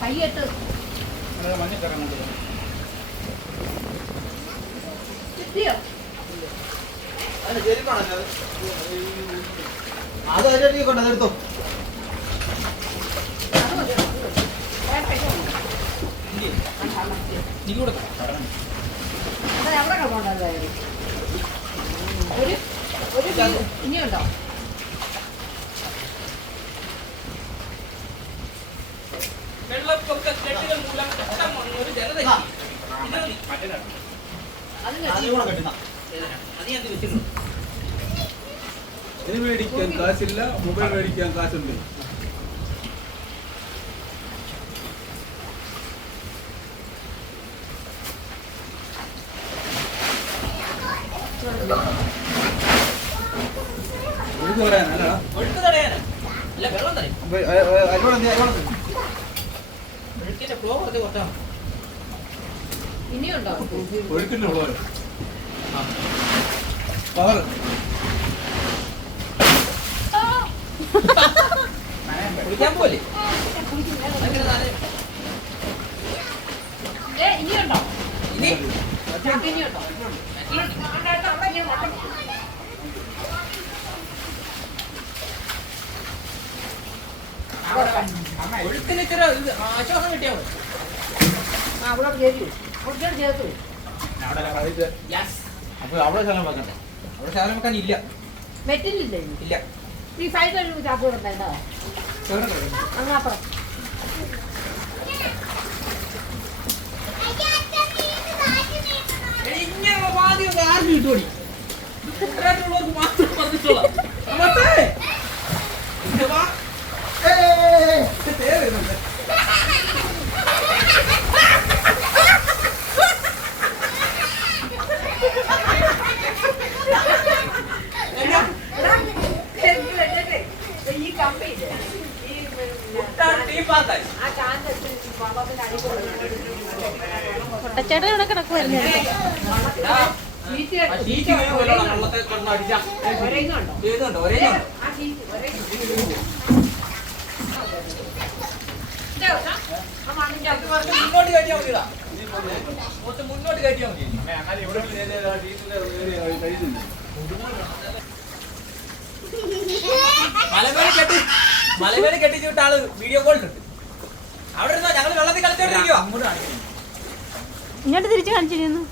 കയ്യിട്ട് കിട്ടിയോ? അത് അതിലേക്ക് കൊണ്ട് അതെടുത്തോ. ഇനിയുണ്ടോ? വെള്ളപ്പൊക്കക്കെട്ടുകൾ മൂലം കഷ്ടം വന്നൊരു ജനത ഇത് മേടിക്കാൻ കാശില്ല, മൊബൈൽ മേടിക്കാൻ കാശുണ്ട്. ഒഴുക്ക് തടയാനല്ലടാ, ഒഴുക്ക് തടയാനാ അല്ല വെള്ളം തടയും. ഒഴുക്കിന്റെ ഫ്ലോ കുറച്ച് കുറച്ചാ ഇനിയുണ്ടോ? ഒഴുക്കിന്റെ പോലെ പവർ കുളിക്കാൻ പോലെ ഇനിയുണ്ടോ? ഇനി ഇനിയുണ്ടോ? ഒഴുക്കിന് ഇച്ചിരി ആശ്വാസം കിട്ടിയാൽ മതി. അവിടെ ചേർത്തു ചേർത്തു. അപ്പൊ അവിടെ ശകലം വെക്കണ്ടേ? അവിടെ ശകലം വെക്കാൻ ഇല്ല, മെറ്റിലില്ല ഇല്ല. ഈ സൈഡ് ഒരു ചാക്ക് കൊടുത്തോ അങ്ങാപ്പുറം. ഇങ്ങനെ വാദ്യം ആർമി കിട്ടുമോടി? ഉള്ളവർക്ക് മാത്രം പറഞ്ഞിട്ടുള്ള ഈ കമ്പിയില്ലേ പൊട്ടച്ചേട്ടൻ ഇവിടെ കിടക്കുമായിരുന്നു. മുന്നോട്ട് കയറ്റിയാൽ മതിടാ, മുന്നോട്ട് കയറ്റിയാൽ മതി. മലമേല് കെട്ടിച്ചു വിട്ട ആള് വീഡിയോ കോളിലുണ്ട്. അവിടെ ഇരുന്നോ, ഞങ്ങള് വെള്ളത്തിൽ കളിച്ചോണ്ടിരിക്കുവാ. ഇങ്ങോട്ട് തിരിച്ചു കാണിച്ചിരുന്നു.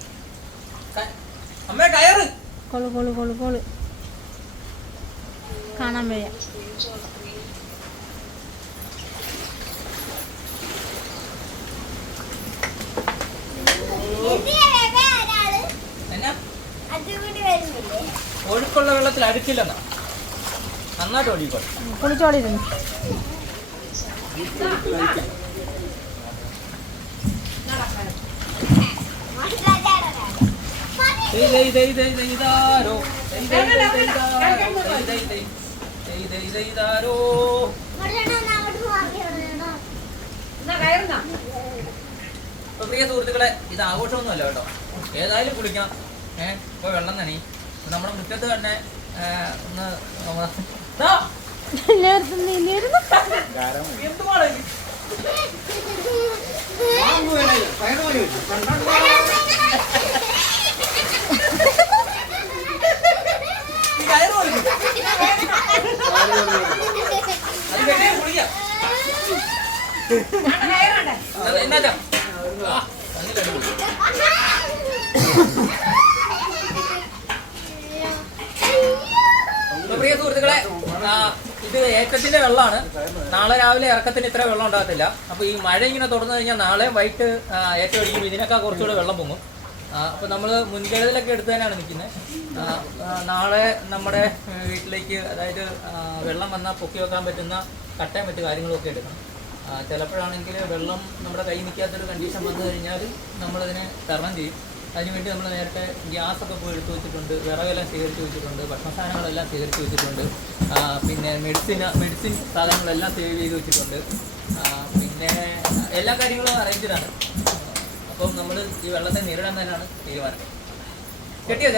അമ്മേ കയറ്. കോള് കോള് കോള് കോള് കാണാൻ വയ്യ. എന്നാ ഒഴുക്കുള്ള വെള്ളത്തിൽ അടിച്ചില്ലെന്നാ, നന്നായിട്ട് ഒഴുകിക്കോട്ടെ. കുളിച്ചോളിരുന്നു. പ്രിയ സുഹൃത്തുക്കളെ, ഇത് ആഘോഷമൊന്നുമല്ല കേട്ടോ. ഏതായാലും കുളിക്കണം. ഇപ്പൊ വെള്ളം നനി നമ്മുടെ മുറ്റത്ത് തന്നെ ഒന്ന് എന്തുമാണ് കയറ് കുളിക്കും. അത് കെട്ടിയാൽ കുളിക്കാം. എന്നാ പ്രിയ സുഹൃത്തുക്കളെ, ഇത് ഏറ്റത്തിന്റെ വെള്ളമാണ്. നാളെ രാവിലെ ഇറക്കത്തിന് ഇത്ര വെള്ളം ഉണ്ടാകത്തില്ല. അപ്പൊ ഈ മഴ ഇങ്ങനെ തുറന്നു കഴിഞ്ഞാൽ നാളെ വൈകിട്ട് ഏറ്റവും അടിക്കുമ്പോൾ ഇതിനേക്കാൾ കുറച്ചുകൂടെ വെള്ളം പൊങ്ങും. അപ്പൊ നമ്മൾ മുൻകരുതലൊക്കെ എടുത്തു തന്നെയാണ് നിൽക്കുന്നത്. നാളെ നമ്മുടെ വീട്ടിലേക്ക്, അതായത് വെള്ളം വന്നാൽ പൊക്കി വെക്കാൻ പറ്റുന്ന കട്ടയും മറ്റു കാര്യങ്ങളൊക്കെ എടുക്കണം. ചിലപ്പോഴാണെങ്കിൽ വെള്ളം നമ്മുടെ കൈ നിൽക്കാത്തൊരു കണ്ടീഷൻ വന്നു കഴിഞ്ഞാൽ നമ്മളതിനെ തരണം ചെയ്യും. അതിനുവേണ്ടി നമ്മൾ നേരത്തെ ഗ്യാസൊക്കെ പോയി എടുത്തു വെച്ചിട്ടുണ്ട്, വിറകെല്ലാം ശേഖരിച്ച് വെച്ചിട്ടുണ്ട്, ഭക്ഷണ സാധനങ്ങളെല്ലാം ശേഖരിച്ച് വെച്ചിട്ടുണ്ട്, പിന്നെ മെഡിസിൻ സാധനങ്ങളെല്ലാം സേവ് ചെയ്ത് വെച്ചിട്ടുണ്ട്, പിന്നെ എല്ലാ കാര്യങ്ങളും അറേഞ്ച്ഡാണ്. അപ്പം നമ്മൾ ഈ വെള്ളത്തെ നേരിടാൻ തന്നെയാണ് തീരുമാനം. കെട്ടിയോ?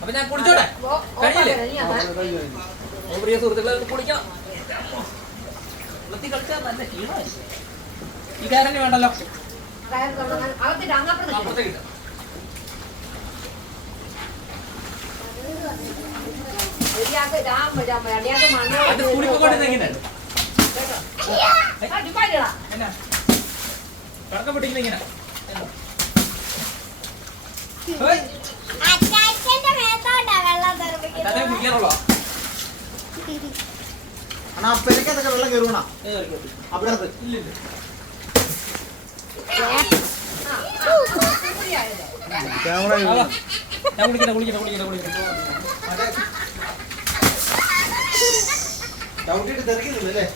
അപ്പൊ ഞാൻ കുളിച്ചോട്ടെ? കഴിയില്ലേ? പ്രിയ സുഹൃത്തുക്കളെ, കുളിക്കാം. വെള്ളത്തിൽ കളിച്ചാൽ നല്ല ക്ഷീണമായി. ഈ കാരന് വേണ്ടല്ലോ, അപ്പുറത്തേക്ക് ഇട്ടോ. അത് കുളിപ്പൊക്കെ എങ്ങനെയാണ് എന്നാ കടക്കം പൊട്ടിക്കുന്ന ഇങ്ങനെ കുടിക്കാറുള്ളോ? അണ്ണാ പെരക്കകത്തൊക്കെ വെള്ളം കയറുവണ അപ്പുറത്ത് ഇല്ലില്ല. ഞാൻ കുളിക്കട്ടെ. ചവിട്ടിട്ട് തെറിക്കുന്നില്ലല്ലേ?